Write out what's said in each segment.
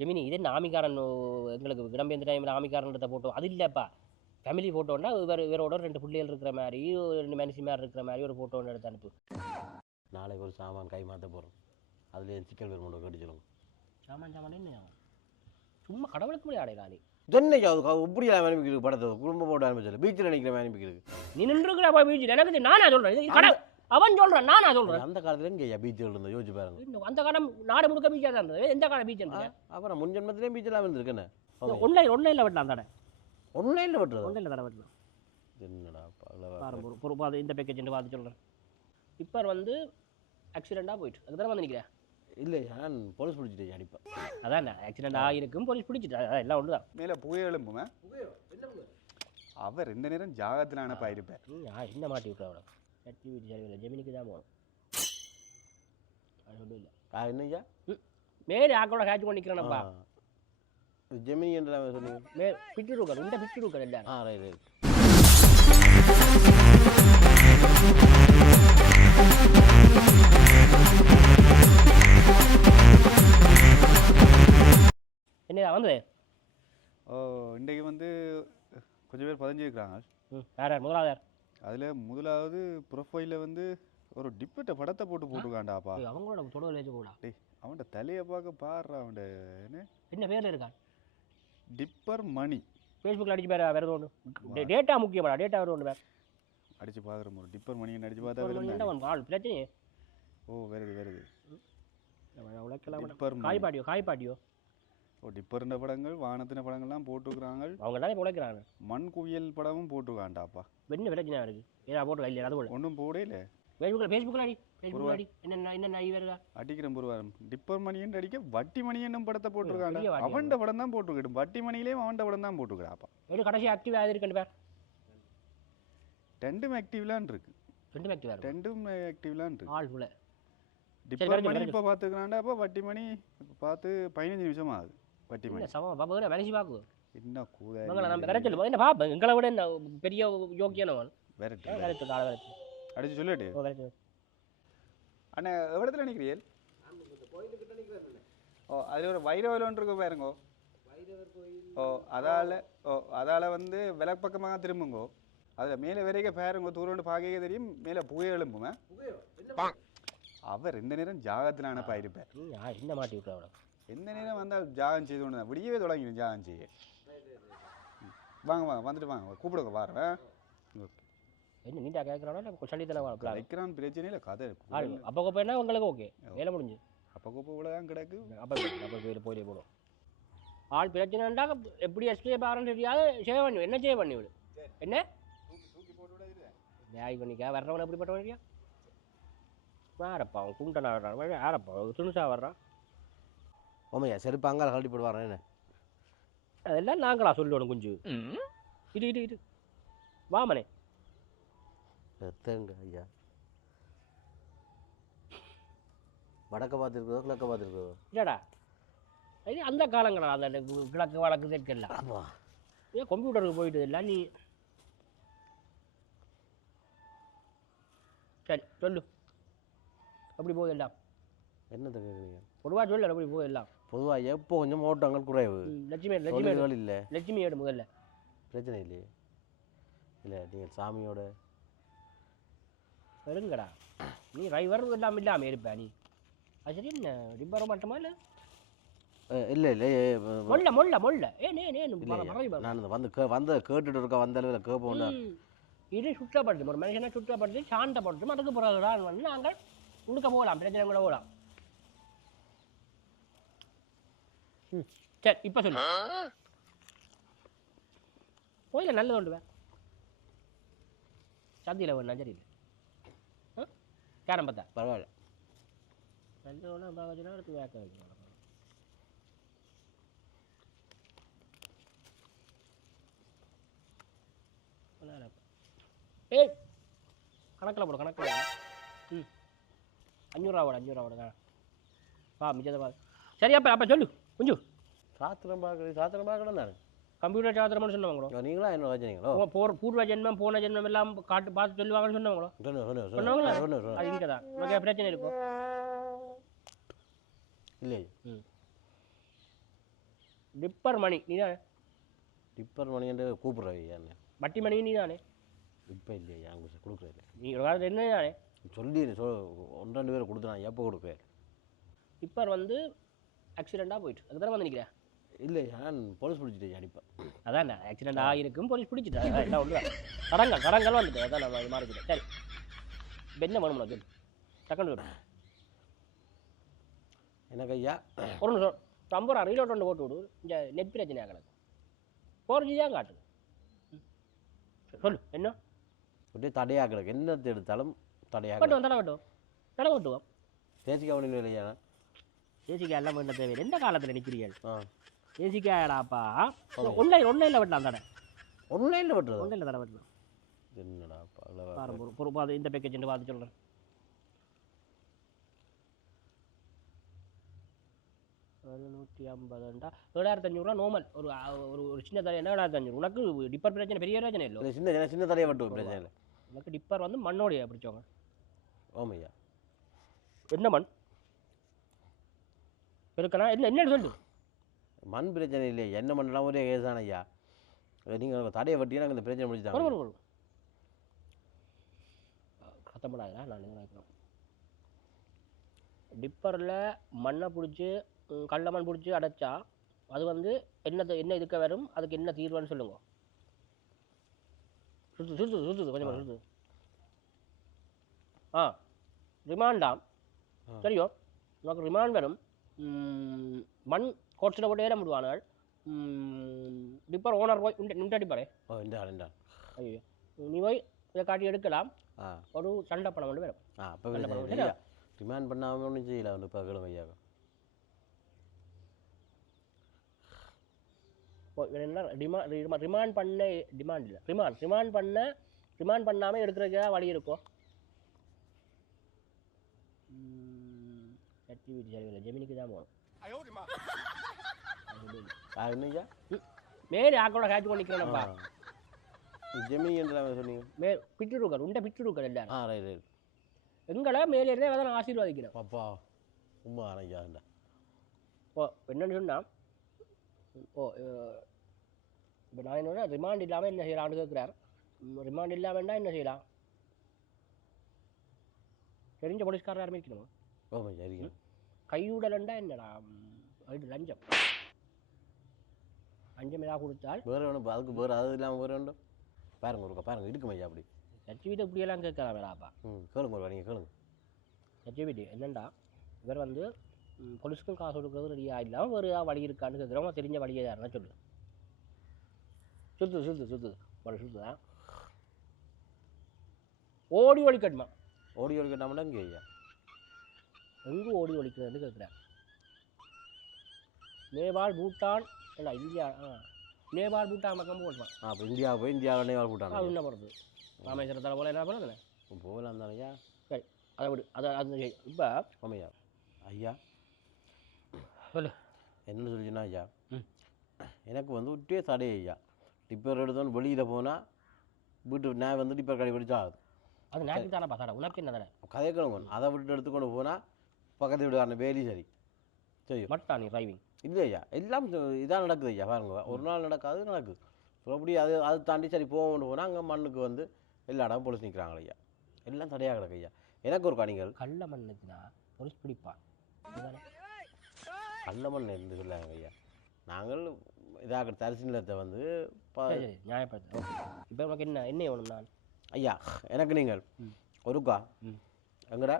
ஜெமினி இது என்ன ஆமிக்காரன் எங்களுக்கு இடம்பெயர்ந்த டைமில் ஆமிக்காரன்றத ஃபோட்டோ அது இல்லைப்பா. ஃபேமிலி ஃபோட்டோன்னா வேறு வேறோட ரெண்டு பிள்ளைகள் இருக்கிற மாதிரி ஒரு ரெண்டு மனுஷி மாதிரி இருக்கிற மாதிரி ஒரு ஃபோட்டோ ஒன்று எடுத்து அனுப்பு. நாளைக்கு ஒரு சாமான் கை மாற்ற போகிறோம் அதுல என் சிக்கல் வேறு மட்டும் கேட்டு சொல்லுங்க. சாமான் சாமான் என்ன? சும்மா கடவுளுக்கு முடியாது அடையா நீ என்னைக்கு அது இப்படி அனுப்பிக்கிறது படத்தை. குடும்ப போட்டு அனுப்பிச்சல பீச்சில் நினைக்கிற அனுப்பிக்கிறது நீ நின்றுக்கிற போய் பீச்சில். எனக்கு. நானா சொல்கிறேன் இது கடை அவன் சொல்கிறான் நானா சொல்கிறேன் அந்த காலத்துல எங்கேயா பீச்சில் இருந்தோம் யோசிச்சு பாருங்க. இந்த- அந்த காலம் நாடு முழுக்க பீச்சாக தான் இருந்தது. எந்த காலம் பீச் இருந்தது அப்புறம் முன் ஜென்மத்திலேயும் பீச்செல்லாம் இருந்திருக்குன்னு ஒன்லைன் ஒன்லைனில் வெட்டலாம் தடை ஒன்லைனில் விட்டுறது? ஒன்லைனில் தடை வெட்டலாம் என்னடா பகலவா. பாருங்க ஒரு பொறுப்பு அது இந்த பேக்கேஜ் பார்த்து சொல்கிறேன் இப்போ வந்து ஆக்சிடெண்ட்டாக போயிட்டு அதுக்கு தானே வந்து நிற்கிறேன் இல்லை நான் போலீஸ் பிடிச்சிட்டு அடிப்பேன் அதான் ஆக்சிடென்ட் ஆகிருக்கும் போலீஸ் பிடிச்சிட்டு அதான் எல்லாம் ஒன்று தான் மேலே புகை எழும்புமே. அவர் இந்த நேரம் ஜாகத்தில் அனுப்பாயிருப்பார் என்ன மாட்டி விட்றா அவனை ஆக்டிவிட்டி சரியில்லை ஜெமினிக்கு தான் போகணும். அது ஒன்றும் இல்லை. ஆ என்னய்யா? மேலே ஆக்களோட காய்ச்சி கொண்டு நிற்கிறேன்ப்பா ஜெமினி என்று சொன்னீங்க? மே பிட்டு இருக்கா இந்த பிட்டு இருக்கா எல்லாரும். ஆ ரைட் ரைட் என்ன வந்தது? ஓ இன்றைக்கு வந்து கொஞ்சம் பேர் பதிஞ்சிருக்கிறாங்க. யார் யார்? முதலாவது யார்? அதில் முதலாவது ப்ரொஃபைலில் வந்து ஒரு டிப்பெட்ட படத்தை போட்டு போட்டுக்காண்டாப்பா ஏய், அவங்களோட தொடர்பு வச்சு கூட டேய் அவன்கிட்ட தலையை பார்க்க பாடுறா அவன்கிட்ட என்ன? பேரில் இருக்கான் டிப்பர் மணி. ஃபேஸ்புக்கில் அடிச்சு பேர் வேறு ஒன்று டேட்டா முக்கியமாடா டேட்டா வேறு ஒன்று வேறு. அடிச்சு பார்க்குறோம் ஒரு டிப்பர் மணின்னு அடிச்சு பார்த்தா என்ன ஆள் பிரச்சனை ஓ வருது வருது. மணி. காய்பாட்டியோ ஓ டிப்பர்ன்ற படங்கள் வானத்தின படங்கள்லாம் போட்டுக்கிறாங்க. அவங்க எல்லாமே உழைக்கிறாங்க மண் குவியல் படமும் போட்டுக்காண்டாப்பா. என்ன பிரச்சனை இருக்குது ஏதா போட்டு இல்லை அது போல. ஒன்றும் போடையில ஃபேஸ்புக்கில் ஃபேஸ்புக்கில் அடி. ஃபேஸ்புக்கில் அடி. என்ன என்ன ஐ வேறுதா அடிக்கிற பொருவாரம் டிப்பர் மணின்னு அடிக்க வட்டி மணி என்னும் படத்தை வாட்டி அவன்ட படம் தான் போட்டுக்கிடும் வட்டி மணியிலேயும் அவன்ட படம் தான் போட்டுக்கிறாப்பா எது கடைசி ஆக்டிவ் ஆகிருக்கேன் பேர். ரெண்டும் ஆக்டிவ்லான் இருக்கு. ரெண்டு ஆக்டிவ் ரெண்டும் ஆக்டிவ்லான் இருக்கு. ஆள் டிப்பர் மணி. இப்போ பார்த்துக்கிறாண்டா அப்போ வட்டி மணி பார்த்து பதினஞ்சு நிமிஷம் ஆகுது. வட்டி மணி. என்ன சமம்? பாப்பா வேலைசி பார்க்கு என்ன கூத மகளை நம்ம வர சொல்லு என்ன பாப்பா எங்களை விட என்ன பெரிய யோக்கியானவன்? ஆளை வேலைத்து அடிச்சு சொல்லிட்டு ஓ வேலைத்து அண்ணா எவ்வளோத்துல நிற்கிறீர்கள் ஓ அதில் ஒரு வைரவல் ஒன்று இருக்கு பாருங்கோ. ஓ அதால் ஓ அதால் வந்து விலக்கு பக்கமாக திரும்புங்கோ. அதில் மேலே வரைக்கும் பாருங்க தூரம் பார்க்க தெரியும். மேலே புகை எழும்புமே அவர் இந்த நேரம் ஜாகத்தில் ஆ, என்ன மாட்டி விட்றா அவனை எந்த நேரம் வந்தால் ஜாகம் செய்து கொண்டு தான் விடியவே தொடங்கிடும் ஜாகம் செய்ய. வாங்க வாங்க வந்துட்டு வாங்க. கூப்பிடுங்க பாருங்க ஓகே. என்ன நீட்டா கேட்குறானோ இல்லை சண்டித்தன பிளான் வைக்கிறான் பிரச்சனை இல்லை கதை ஆள் அப்போ கோப்பைன்னா உங்களுக்கு ஓகே? வேலை முடிஞ்சு. அப்போ கோப்பை கூட தான் கிடக்கு. அப்போ அப்போ போய் போயிலே போடும் ஆள் பிரச்சனைண்டா எப்படி எஸ்கேப் ஆகிறன்னு தெரியாது சேவ் பண்ணி என்ன சேவ் பண்ணி விடு? என்ன? வியாய் பண்ணிக்கா வர்றவன் எப்படிப்பட்டவன் இல்லையா யாரப்பா அவன் குண்டனா வர்றான். யாரப்பா துணுசா வர்றான். ஓமையா செருப்பு அங்கால கழட்டி போடுவாரன் என்ன? அதெல்லாம் நாங்களா சொல்லணும் குஞ்சு. இரு இரு இரு. வாமனே எத்தங்க ஐயா. வடக்க பார்த்துருக்கதோ கிழக்க பார்த்துருக்கதோ? இல்லடா இது அந்த காலங்களா அந்த கிழக்கு வடக்கு தெற்கெல்லாம்? ஆமா. ஏன் கம்ப்யூட்டருக்கு போயிட்டு இல்லை நீ சரி சொல்லு. அப்படி போகுது எல்லாம். என்னத்தை கேட்குறீங்க பொதுவாக சொல்லு அப்படி போகுது எல்லாம். பொதுவாக எப்போ கொஞ்சம் ஓட்டங்கள் குறைவு. லட்சுமி லட்சுமி இல்லை. லட்சுமி எடு முதல்ல. பிரச்சனை இல்லையே. இல்லை நீங்கள் சாமியோட. பெருங்கடா நீ டிரைவர் எல்லாம் இல்லாமல் இருப்ப நீ. அது என்ன ரிப்பர் மட்டுமா இல்லை? இல்லை இல்லை மொல்ல மொல்ல மொல்ல. ஏ நே நே இல்லையா. மறந்து நான் வந்து கே வந்து கேட்டுட்டு இருக்க வந்த அளவில் கேட்போம்ல ம். இது சுற்றப்படுது ஒரு மனுஷனை சுற்றப்படுத்தி சாண்டப்படுத்து அதுக்கு பிறகுதான் வந்து நாங்கள் உடுக்க போகலாம் பிரச்சனை கூட போகலாம் ம். சரி இப்போ சொல்லு. கோயில நல்லது கொண்டு வே. சந்தியில் வேணும் சரி இல்லை கேரம் பார்த்தா பரவாயில்ல. நல்ல ஒன்றா பார்க்கச்சுன்னா எடுத்து வேக்க வைக்கணும். ஏய் கணக்கில் போடு கணக்கில் ம். அஞ்சூறுரூவா போடு அஞ்சூறுரூவா போடுங்க வா மிச்சத்தை பா சரி அப்போ அப்போ சொல்லு. கொஞ்சம். சாத்திரம் பார்க்குறது சாத்திரம் பார்க்கணும் தானே கம்ப்யூட்டர் சாத்திரம்னு சொன்னவங்களோ? இங்க நீங்களா என்ன வச்சுனீங்களோ போர் பூர்வ ஜென்மம் போன ஜென்மம் எல்லாம் காட்டு பார்த்து சொல்லுவாங்கன்னு சொன்னவங்களோ? சொன்ன சொன்ன சொன்னவங்களா? சொன்ன சொன்ன அது இங்கே தான் உனக்கு பிரச்சனை இருக்கும் இல்லை டிப்பர் மணி நீ தானே டிப்பர் மணின்ட்டு கூப்பிட்ற ஐயா என்ன? வட்டி மணி நீ தானே இப்போ இல்லையா அங்கே கொடுக்குறது நீ ஒரு காலத்தில் என்ன தானே சொல்லி சொல் ஒன்று ரெண்டு பேரை கொடுத்து நான் எப்போ கொடுப்பேன். டிப்பர் வந்து ஆக்சிடெண்ட்டாக போயிட்டு. அதுக்கு தானே வந்து நிற்கிறேன் இல்லை நான் போலீஸ் பிடிச்சிட்டேன் அடிப்பேன் அதான் ஆக்சிடென்ட் ஆகிருக்கும் போலீஸ் பிடிச்சிட்டா? என்ன ஒன்று தடங்கள் தடங்கள் வந்துட்டு. அதான் இது மாறிக்கிட்டேன். சரி. என்ன வேணும் உனக்கு செகண்ட் வரும் எனக்கு ஐயா. ஒரு நிமிஷம். ஐம்பது ரூபா ரீலோட் ஒன்று போட்டு விடு. இந்த நெட் பிரச்சனை கிடக்கு ஃபோர் ஜி தான் காட்டுது. சொல்லு என்ன? அப்படியே தடையாக கிடக்கு. என்னத்தை எடுத்தாலும் தடையாக கட்டுவோம் தடை கட்டுவோம் தடை கட்டுவோம். தேசிக்கா ஒன்றும் இல்லையா? ஏசிக்கா எல்லாம் பண்ண தேவை எந்த காலத்தில் நிற்கிறீர்கள் ஏசிக்காடாப்பா ஒன்லைன் ஒன்லைனில் வெட்டலாம் தடை ஒன்லைனில் வெட்டுறது? ஒன்லைனில் தடை வெட்டலாம். என்னடா பல பாருங்க பொறு பொறுப்பாக அது இந்த பேக்கேஜ் பார்த்து சொல்கிறேன் எழுநூற்றி ஐம்பதுண்டா ஏழாயிரத்தி அஞ்சூறுரூவா நார்மல் ஒரு ஒரு ஒரு சின்ன தடை என்ன ஏழாயிரத்தி அஞ்சூறு உனக்கு டிப்பர் பிரச்சனை பெரிய பிரச்சனை இல்லை சின்ன சின்ன தடையை வெட்டுவோம் பிரச்சனை இல்லை. உனக்கு டிப்பர் வந்து மண்ணோடைய பிடிச்சவங்க. ஓமையா என்ன மண்? இருக்கனா? என்ன என்னன்னு சொல்லு? மண் பிரச்சனை இல்லையா. என்ன மண்ணெல்லாம் ஒரே கேஸ் தானே ஐயா. நீங்கள் தடையை வெட்டினா இந்த பிரச்சனை முடிச்சுட்டாங்க கத்தப்படாதா நான் நினைக்கிறேன் டிப்பரில் மண்ணை பிடிச்சி கடல மண் பிடிச்சி அடைச்சா அது வந்து என்ன என்ன இதுக்க வரும்? அதுக்கு என்ன தீர்வுன்னு சொல்லுங்க. சுத்து சுத்து சுத்துது கொஞ்சம் சுத்து. ஆ ரிமாண்டாம். சரியோ? உனக்கு ரிமாண்ட் வரும் ம், மண் கோட்ஸில் போட்டு ஏற முடிவானால் டிப்பர் ஓனர் போய் இந்த இந்த ஐயோ நீ போய் இதை காட்டி எடுக்கலாம். ஒரு சண்டை பணம் வரும் இல்லை ஐயா டிமாண்ட் பண்ணாமல் ஒன்றும் செய்யல ஒன்று இப்போ கிழமை ஐயா இப்போ இவன் என்ன டிமாண்ட் ரிமாண்ட் பண்ண டிமாண்ட் இல்லை. ரிமாண்ட் ரிமாண்ட் பண்ண ரிமாண்ட் பண்ணாமல் எடுக்கிறதுக்கு வழி இருக்கும். சரியில்லை ஜெமினிக்கு தான் போகணும் ஆ என்ன ஐயா மேலே ஆக்களோட கேட்ச் பண்ணிக்கிறேன்ப்பா ஜெமினி என்று சொன்னீங்க மே பிட்டுருக்கர் உண்டை பிட்டுருக்கர் எல்லாரும் ஆ ரைட் ரைட் எங்களை மேலே இருந்தே தான் ஆசீர்வாதிக்கிறேன் பாப்பா உண்மை இந்த ஓ என்னன்னு சொன்னால் ஓ இப்போ நான் என்ன ரிமாண்ட் இல்லாமல் என்ன செய்யலாம்னு கேட்குறார் ரிமாண்ட் இல்லாமல்னா என்ன செய்யலாம் தெரிஞ்ச போலீஸ்காரர் யாருமே இருக்கணுமா இருக்கேன் கையுடலண்டா என்னடா? லஞ்சம். லஞ்சம் ஏதாவது கொடுத்தால்? வேறு ஒன்று அதுக்கு வேறு அது இல்லாமல் வேறு ஒன்று பாருங்க ஒருக்கா பாருங்க இருக்குமா ஐயா அப்படி. சர்டிஃபிகேட் இப்படியெல்லாம் கேட்கலாம் வேடாப்பா ம் கேளுங்க ஒரு நீங்கள் கேளுங்க. சர்டிஃபிகேட் என்னண்டா? இவர் வந்து போலீஸ்க்கும் காசு கொடுக்குறது ரெடியாக இல்லாமல் ஒரு ஏதாவது வழி இருக்கான்னு கேட்குறவங்க தெரிஞ்ச வழியை யாருன்னா சொல்லு சுத்து சுத்து சுத்து. வழி சுத்துதான் ஓடி ஒழிக்கட்டுமா ஓடி ஓடி கேட்டாமல் இங்கே ஐயா. எங்கே ஓடி ஒழிக்கிறதுன்னு கேட்குறேன் நேபாள் பூட்டான் இல்லை இந்தியா ஆ. நேபாள் பூட்டான் பக்கம் போட்டுவான் அப்போ இந்தியா போய் இந்தியாவிலே வாழ் அது போட்டாங்க என்ன பண்ணுறது ராமேஸ்வரத்தில் போல என்ன பண்ணுறது போகலாம் தானே ஐயா. சரி அதை விடு. அதை அது இப்போ ஆமையா ஐயா. சொல்லு. என்ன சொல்லிச்சுன்னா ஐயா. எனக்கு வந்து விட்டே தடை ஐயா. டிப்பர் எடுத்தோன்னு வெளியில் போனால் வீட்டு நான் வந்து டிப்பர் கடை பிடிச்சா ஆகுது அது நேரத்துக்கு தானே பாசாடா உனக்கு என்ன தானே கதையை கிளம்பணும் அதை விட்டு எடுத்துக்கொண்டு போனால் பக்கத்து வீடுக்காரன வேலி சரி. செய்யும். மட்டா நீ டிரைவிங் இல்லை ஐயா எல்லாம் இதாக நடக்குது ஐயா பாருங்க. ஒரு நாள் நடக்காது நடக்குது. அப்படி அது அது தாண்டி சரி போகணும் போனால் அங்கே மண்ணுக்கு வந்து எல்லா இடமும் பொலிச்சு நிற்கிறாங்க ஐயா. எல்லாம் தடையாக கிடக்கு ஐயா. எனக்கு ஒரு கணிகள் கள்ள மண்ணுக்குனா ஒரு பிடிப்பான். இதுதானே? கள்ள மண் இருந்து சொல்லாங்க ஐயா. நாங்கள் இதாக தரிசு நிலத்தை வந்து நியாயப்படுத்து இப்போ உனக்கு என்ன என்ன வேணும் நான்? ஐயா எனக்கு நீங்கள். ஒருக்கா. எங்கடா?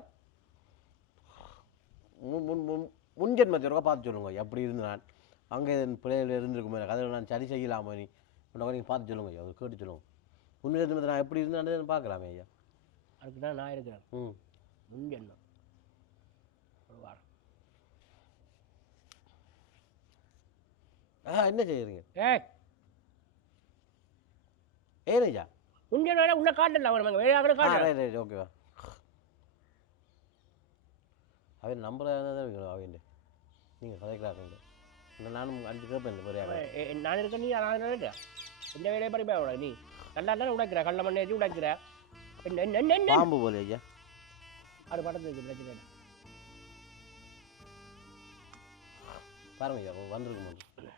முன் முன் பார்த்து சொல்லுங்க. எப்படி இருந்து நான் அங்கே பிள்ளைகள் இருந்திருக்குமே கதை நான் சரி செய்யலாமா நீ உடனே நீங்கள் பார்த்து சொல்லுங்க ஐயா கேட்டு சொல்லுங்க. உண்மையில ஜென்மத்தை நான் எப்படி இருந்தேன் பார்க்கலாமே ஐயா. அதுக்கு தான் நான் இருக்கிறேன். ம். முன் என்ன ஒரு வாரம். ஆ என்ன செய்யறீங்க? ஏய்! ஏன் ஐயா? உன்னை காட்டல அவன் வேற யாரும் காட்டல. ஓகேவா அவன் நம்பர் தான் இருக்கணும் அவன் நீங்கள் இல்லை நானும் அடிச்சு கேட்பேன் நான் இருக்க நீ நான் இருக்கேன் எந்த வேலையை பறிப்பா அவளை நீ. நல்லா தானே உடைக்கிற கள்ள மண்ணை ஏற்றி உடைக்கிற. பாம்பு போல ஐயா. அது படத்துக்கு பிரச்சனை இல்லை. பாருங்க ஐயா வந்திருக்கும் போது.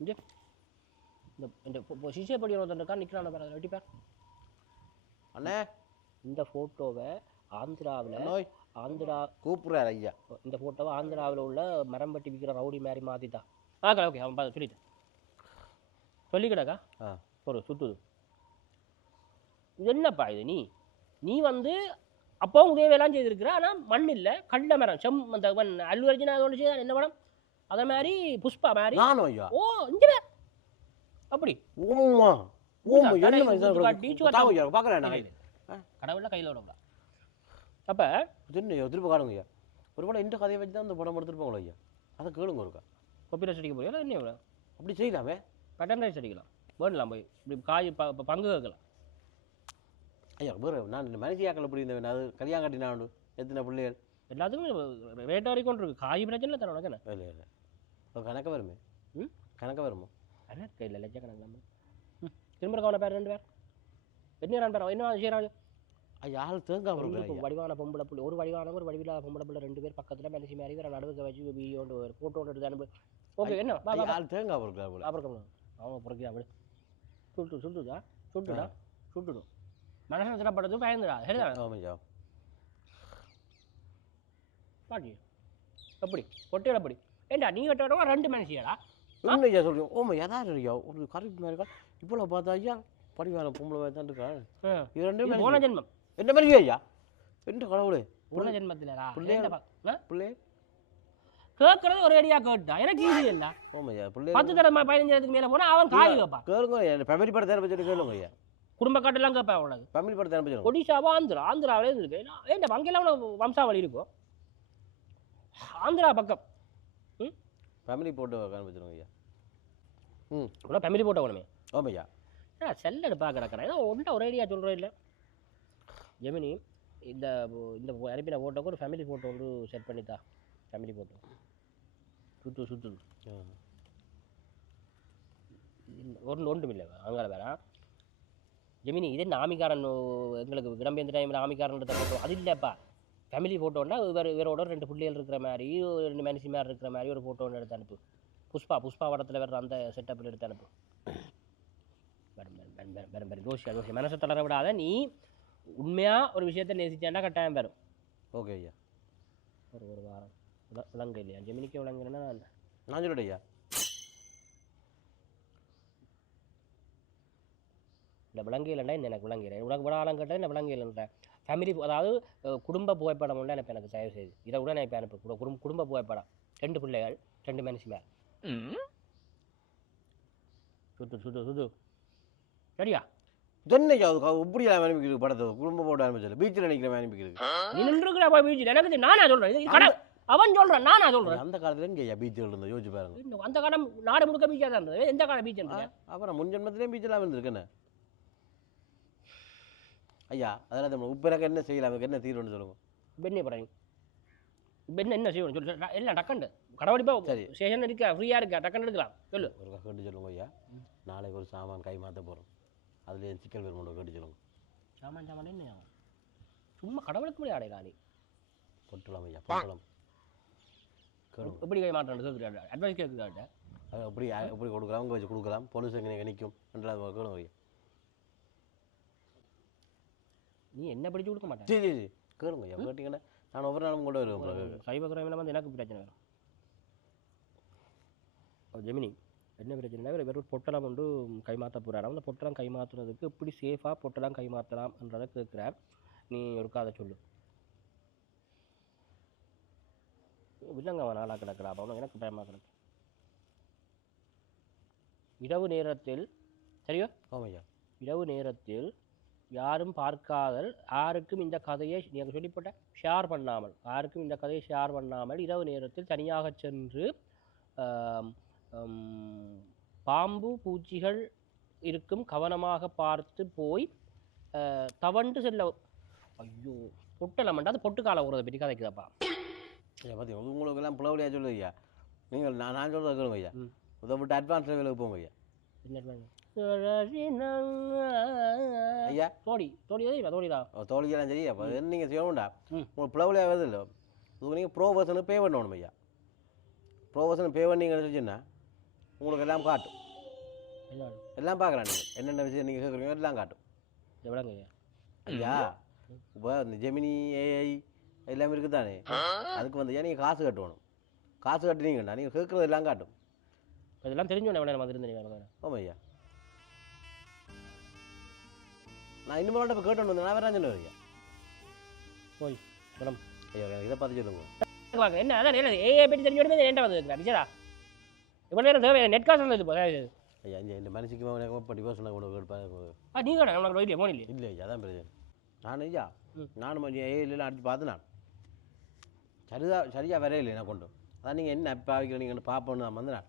இந்த இந்த சிஷே படி ஒருத்தன் இருக்கான் நிற்கிறான் பாரு. வெட்டிப்பார் அண்ணே. இந்த ஃபோட்டோவை ஆந்திராவில் ஆந்திரா கூப்பிட்றாரு ஐயா. இந்த ஃபோட்டோவை ஆந்திராவில் உள்ள மரம் வெட்டி விற்கிற ரவுடி மாதிரி மாற்றிட்டான் ஆ ஓகே அவன் பார்த்து சொல்லிட்டேன் சொல்லிக்கிடாக்கா? ஆ. ஒரு சுத்துது. இது என்னப்பா இது நீ? நீ வந்து அப்பவும் உதவியெல்லாம் செய்திருக்கிற ஆனால் மண் இல்லை கள்ள மரம் செம் அந்த அல்லு அர்ஜுனா ஒன்று செய்தார் என்ன படம் அதே மாதிரி புஷ்பா மாதிரி. ஓ இங்கே அப்படி. ஓமா ஓமா என்ன மாதிரி நான். கடவுள்ல கையில் விடக்கூடாது அப்போ தின்னு ஐயா திருப்பி காணுங்க ஐயா ஒரு படம் இந்த கதையை வச்சு தான் அந்த படம் எடுத்துருப்பாங்களோ ஐயா அதை கேளுங்க ஒருக்கா கொப்பி ரைஸ் அடிக்க இல்லை என்ன அப்படி செய்யலாமே பட்டன் ரைஸ் அடிக்கலாம் வேணலாம் போய் இப்படி காய் ப பங்கு கேட்கலாம் ஐயா வேறு நான் மனுஷியாக்கள் எப்படி இருந்தேன் அது கல்யாணம் கட்டி நான் எத்தனை பிள்ளைகள் எல்லாத்துக்கும் ரேட் வரைக்கும் இருக்கு காய் பிரச்சனை இல்லை தர உனக்கு இல்லை இல்லை ஒரு கணக்க வருமே ம்? கணக்க வருமா கையில் லட்சக்கணக்கில் நம்ம ம் திரும்ப கவன பேர் ரெண்டு பேர் என்ன பேர் என்ன செய்யறாங்க ஒரு வருது ஐயா. வடிவான பொம்பளை புள்ளி. ஒரு வடிவான ஒரு வடிவில்லாத பொம்பளை புள்ள ரெண்டு பேர் பக்கத்தில் மனசி மாதிரி வேற நடுவுக்கு வச்சு வீடியோ ஃபோட்டோ எடுத்து அனுப்பு. ஓகே என்ன? ஆள் தேங்காய் போல அப்புறம் அவங்க பிறகு அப்படி சுட்டு சுட்டுதா? சுட்டுடா. சுட்டுடும் மனசு திடப்படுறது பயந்துடா. சரிதான்? பாட்டி எப்படி? ஒட்டையில அப்படி ஏண்டா நீ வெட்ட ரெண்டு மனுஷியாடா? ஐயா சொல்றீங்க? ஓமா எதாவது ஐயா ஒரு கரெக்ட் மாதிரி இருக்கா? இப்போ பார்த்தா ஐயா படிவான பொம்பளை தான் இருக்கா? இது ரெண்டு போன ஜென்மம். என்ன மாதிரி ஐயா? என்ன கடவுளே? போன ஜென்மத்திலடா. பிள்ளையா- ஏண்டா பா- ஆ? பிள்ளை. கேட்கறது ஒரு அடியா கேட்டா. எனக்கு ஈஸி இல்ல. ஓமா ஐயா பிள்ளை பத்து தடவை பதினஞ்சாயிரத்துக்கு மேல போனா அவன் காய் கேட்பான். கேளுங்க ஃபேமிலி படத்தை பற்றி கேளுங்க ஐயா. குடும்ப காட்டெல்லாம் கேட்பான் உனக்கு ஃபேமிலி படத்தை பற்றி ஒடிஷாவா ஆந்திரா? ஆந்திராவிலே இருக்கு ஏன்டா அங்கெல்லாம் உனக்கு வம்சாவளி இருக்கும்? ஆந்திரா பக்கம். ம்? ஃபேமிலி போட்டு காமிச்சிருங்க ஐயா. ம். உனக்கு ஃபேமிலி போட்ட உடனே ஆமாம் ஐயா. ஏன்னா செல்லடு பார்க்குறக்கடா ஏதோ ஒன்றா ஒரே ஐடியா சொல்கிறோம் இல்லை. ஜெமினி இந்த இந்த அனுப்பின ஃபோட்டோக்கு ஒரு ஃபேமிலி ஃபோட்டோ வந்து செட் பண்ணித்தா. ஃபேமிலி ஃபோட்டோ சுற்று சுற்று ஆ. ஒன்று ஒன்றும் இல்லை அங்கே வேற. ஜெமினி இதே ஆமிக்காரன் எங்களுக்கு விடம்பேந்த டைமில் ஆமிக்காரன் எடுத்த ஃபோட்டோ அது இல்லைப்பா. ஃபேமிலி ஃபோட்டோன்னா வேறு வேறோட ரெண்டு பிள்ளைகள் இருக்கிற மாதிரி ஒரு ரெண்டு மனுஷி மாதிரி இருக்கிற மாதிரி ஒரு ஃபோட்டோ ஒன்று எடுத்து அனுப்பு. புஷ்பா புஷ்பா படத்தில் வர்ற அந்த செட்டப்பில் எடுத்து அனுப்பு. வரும் வரும் வரும் வரும் வரும் ரோஷியா மனசை தளர விடாத நீ உண்மையாக ஒரு விஷயத்தை நேசிச்சேன்னா கட்டாயம் வரும். ஓகே ஐயா. ஒரு ஒரு வாரம். விளங்கு இல்லையா? ஜெமினிக்கு விளங்குறேன்னா நான் சொல்லிட்டேன் ஐயா. இந்த விலங்கு இல்லைன்னா இந்த எனக்கு விளங்குறேன் உனக்கு விட ஆளும் கேட்டால் இந்த விலங்கு இல்லைன்ற. ஃபேமிலி அதாவது குடும்ப புகைப்படம் ஒன்று எனக்கு எனக்கு தயவு செய்து இதை கூட நான் இப்போ அனுப்பு. குடு- குடும்ப குடும்ப புகைப்படம். ரெண்டு பிள்ளைகள் ரெண்டு மனுஷி மேல். சுத்து சுத்து சுத்து. சரியா? என்ன ஐயா அது இப்படி அனுப்பிக்கிறது படத்தை குடும்ப போட்டு அனுப்பிச்சல பீச்சில் நினைக்கிற அனுப்பிக்கிறது. நீ நின்றுக்கிற போய் பீச்சில். எனக்கு. நானா சொல்கிறேன் அவன் சொல்கிறான் நானா சொல்கிறேன் அந்த காலத்துல எங்க ஐயா பீச்சில் இருந்தோம் யோசிச்சு பாருங்க. அந்த காலம் நாடு முழுக்க பீச்சாக தான் இருந்தது. எந்த காலம் பீச் இருந்தது? அப்புறம் முன் ஜென்மத்திலேயும் பீச்செல்லாம் இருந்திருக்குன்னு ஐயா அதெல்லாம் நம்ம என்ன செய்யலாம் என்ன தீர்வுன்னு சொல்லுங்க. பெண்ணே படம் பெண்ணு என்ன செய்யணும்? சொல்லு எல்லாம் டக்கண்டு. கடவுளிப்பா சரி. ஸ்டேஷன் இருக்கா ஃப்ரீயாக இருக்கா? டக்கண்டு எடுக்கலாம் சொல்லு. ஒரு கேட்டு சொல்லுங்க ஐயா. நாளைக்கு ஒரு சாமான் கை மாற்ற போகிறோம் அதுலேயே சிக்கல் பெருமோட கேட்டு சொல்லுங்க. சாமான் சாமான் என்ன சும்மா கடவுளுக்கு முடியாது அடையலா நீ பொட்டலாம் ஐயா பொட்டலாம். எப்படி கை மாட்டான் கேட்குறாரு அட்வைஸ் கேட்குறாரு அது எப்படி எப்படி கொடுக்கலாம்? அங்கே வச்சு கொடுக்கலாம். போலீஸ் எங்கே நிற்கும் ரெண்டாவது கேளுங்க ஐயா. நீ என்ன படிச்சு கொடுக்க மாட்டேன் சரி சரி கேளுங்க ஐயா கேட்டிங்கன்னா நான் ஒவ்வொரு நாளும் கொண்டு வருவேன் உங்களுக்கு சைபர் கிரைமில் வந்து எனக்கு பிரச்சனை வரும் ஓ, ஜெமினி. என்ன பிரச்சனைனா வெறும் பொட்டலம் கொண்டு கை மாற்ற போகிறாரு அந்த பொட்டலம் கை மாற்றுறதுக்கு எப்படி சேஃபாக பொட்டலம் கை மாற்றலாம்ன்றதை கேட்குறார் நீ ஒரு கதை சொல்லு. இல்லைங்க அவன் நாளாக கிடக்குறா. அப்போ எனக்கு பயமாக கிடக்கு. இரவு நேரத்தில் சரியோ? ஆமாம் ஐயா இரவு நேரத்தில் யாரும் பார்க்காதல் யாருக்கும் இந்த கதையை நீங்கள் சொல்லிப்பட்ட ஷேர் பண்ணாமல். யாருக்கும் இந்த கதையை ஷேர் பண்ணாமல் இரவு நேரத்தில் தனியாக சென்று பாம்பு பூச்சிகள் இருக்கும் கவனமாக பார்த்து போய் தவண்டு செல்ல ஐயோ பொட்டலமண்டா அது பொட்டுக்கால உறதை பற்றி கதைக்குதாப்பா? ஐயா பார்த்தீங்க உங்களுக்கு எல்லாம் பிளவுலையா சொல்லுது ஐயா நீங்கள் நான் நான் சொல்கிறத கேளுங்க ஐயா. இதை விட்டு அட்வான்ஸ் லெவலுக்கு போங்க ஐயா. ஐயா தோடி தோடி தோடிதா தோழிக்கெல்லாம் சரி அப்போ நீங்கள் செய்யணும்டா. உங்களுக்கு பிளவுலையா வருது இல்லை. இதுக்கு நீங்கள் ப்ரோ பர்சனுக்கு பே பண்ணணும் ஐயா. ப்ரோ பர்சனுக்கு பே பண்ணீங்கன்னு வச்சுன்னா உங்களுக்கு எல்லாம் காட்டும் எல்லாம் நீங்கள் என்னென்ன விஷயம் நீங்கள் கேட்குறீங்க எல்லாம் காட்டும். எவ்வளோங்க ஐயா இப்போ இந்த ஜெமினி ஏஐ எல்லாமே இருக்குது தானே அதுக்கு வந்து நீங்கள் காசு கட்டணும்? காசு கட்டுனீங்கண்ணா நீங்கள் கேட்குறது எல்லாம் காட்டும். இதெல்லாம் தெரிஞ்சோன்னே எவ்வளோ நேரம் இருந்தேன் ஆமாம் ஐயா. நான் இன்னும் இப்போ கேட்டு வந்தேன். நான் வேற சொன்னேன் ஐயா? போய் மேடம். ஐயா இதை பார்த்து சொல்லுங்க. என்ன அதான் ஏஐ பற்றி தெரிஞ்சோடனே ஏன்டா வந்து விஜயடா இவ்வளோ நேரம் தேவை நெட் காசு இருந்தது போல. ஐயா இந்த இந்த மனுஷிக்கு எனக்கு இப்போ டிவோர்ஸ் உனக்கு கேட்பாங்க ஆ நீங்கள் உனக்கு ரோயிலே போன இல்லையே? இல்லை அதான் பிரச்சனை. நான் ஐயா. நானும் ஏஐலாம் அடிச்சு பார்த்து நான். சரிதா சரியா வரையில நான் கொண்டு. அதான் நீங்கள் என்ன பாவிக்கிறீங்கன்னு பார்ப்போன்னு நான் வந்து நான்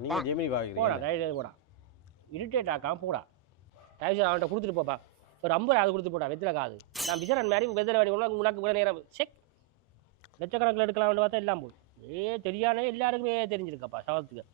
நீங்கள் ஜெமினி போடா பாவிக்கிறீங்க கையில் போடா. இரிட்டேட் ஆக்காம போடா. தயவுசெய்து அவன்கிட்ட கொடுத்துட்டு போப்பா. ஒரு ஐம்பது அது கொடுத்து போடா வெத்தில காது. நான் விஜயன் மாதிரி வெத்தில வாடி உனக்கு உனக்கு நேரம். செக் லட்சக்கணக்கில் எடுக்கலாம்னு பார்த்தா எல்லாம் போய் ஏ தெரியானே எல்லாருக்குமே தெரிஞ்சிருக்கப்பா சவத்துக்கு